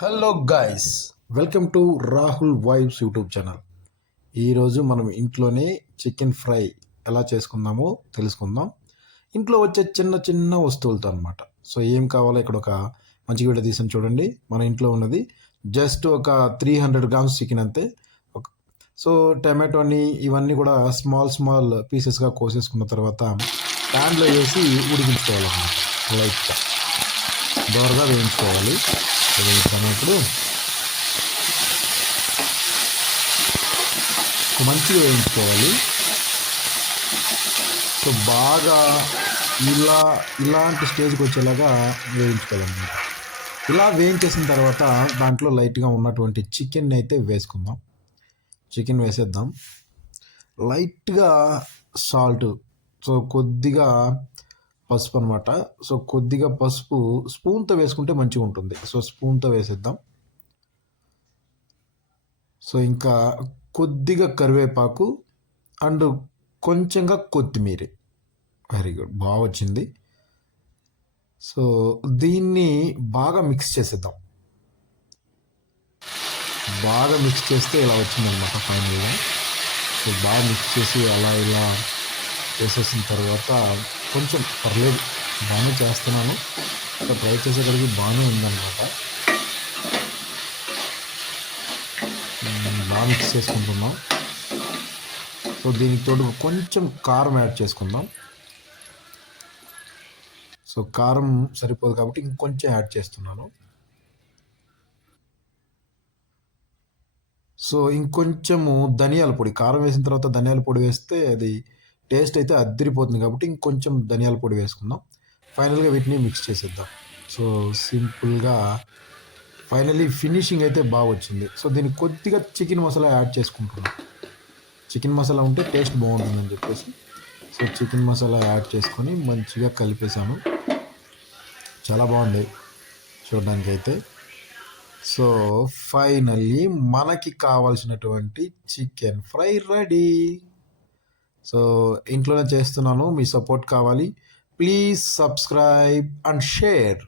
Hello guys, welcome to Rahul vibes YouTube channel. ఈరోజు మనం ఇంట్లోనే చికెన్ ఫ్రై ఎలా చేసుకుందామో తెలుసుకుందాం. ఇంట్లో వచ్చే చిన్న చిన్న వస్తువులతో అనమాట. సో ఏం కావాలో ఇక్కడ ఒక మంచి వీడియో తీసాను చూడండి. మన ఇంట్లో ఉన్నది జస్ట్ ఒక 300 గ్రామ్స్ చికెన్ అంతే. సో టమాటోని ఇవన్నీ కూడా స్మాల్ స్మాల్ పీసెస్గా కోసేసుకున్న తర్వాత ప్యాన్లో వేసి ఉడికించుకోవాలన్నమాట. లైట్గా దోరగా వేయించుకోవాలి. వేయించుకున్నప్పుడు మంచిగా వేయించుకోవాలి. సో బాగా ఇలాంటి స్టేజ్కి వచ్చేలాగా వేయించుకోవాలన్నమాట. ఇలా వేయించేసిన తర్వాత దాంట్లో లైట్గా ఉన్నటువంటి చికెన్ అయితే వేసుకుందాం. చికెన్ వేసేద్దాం. లైట్గా సాల్ట్, సో కొద్దిగా పసుపు అనమాట. సో కొద్దిగా పసుపు స్పూన్తో వేసుకుంటే మంచిగా ఉంటుంది. సో స్పూన్తో వేసేద్దాం. సో ఇంకా కొద్దిగా కరివేపాకు అండ్ కొంచెంగా కొత్తిమీర. వెరీ గుడ్, బాగా వచ్చింది. సో దీన్ని బాగా మిక్స్ చేసేద్దాం. బాగా మిక్స్ చేస్తే ఇలా వచ్చిందనమాట ఫైనల్గా. సో బాగా మిక్స్ చేసి అలా ఇలా వేసేసిన తర్వాత కొంచెం పర్లేదు, బాగానే చేస్తున్నాను. సో ట్రై చేసేసరికి బాగానే ఉందన్నమాట. బాగా మిక్స్ చేసుకుంటున్నాం. సో దీనికి తోడు కొంచెం కారం యాడ్ చేసుకుందాం. సో కారం సరిపోదు కాబట్టి ఇంకొంచెం యాడ్ చేస్తున్నాను. సో ఇంకొంచెము ధనియాల పొడి, కారం వేసిన తర్వాత ధనియాల పొడి వేస్తే అది టేస్ట్ అయితే అద్దరిపోతుంది కాబట్టి ఇంకొంచెం ధనియాల పొడి వేసుకుందాం. ఫైనల్గా వీటిని మిక్స్ చేసేద్దాం. సో సింపుల్గా ఫైనల్లీ ఫినిషింగ్ అయితే బాగా వచ్చింది. సో దీనికి కొద్దిగా చికెన్ మసాలా యాడ్ చేసుకుంటున్నాం. చికెన్ మసాలా ఉంటే టేస్ట్ బాగుంటుందని చెప్పేసి సో చికెన్ మసాలా యాడ్ చేసుకొని మంచిగా కలిపేసాను. చాలా బాగుంది చూడడానికి అయితే. సో ఫైనల్లీ మనకి కావాల్సినటువంటి చికెన్ ఫ్రై రెడీ. సో ఇంట్లోనే చేస్తున్నాను, మీ సపోర్ట్ కావాలి. Please subscribe and share.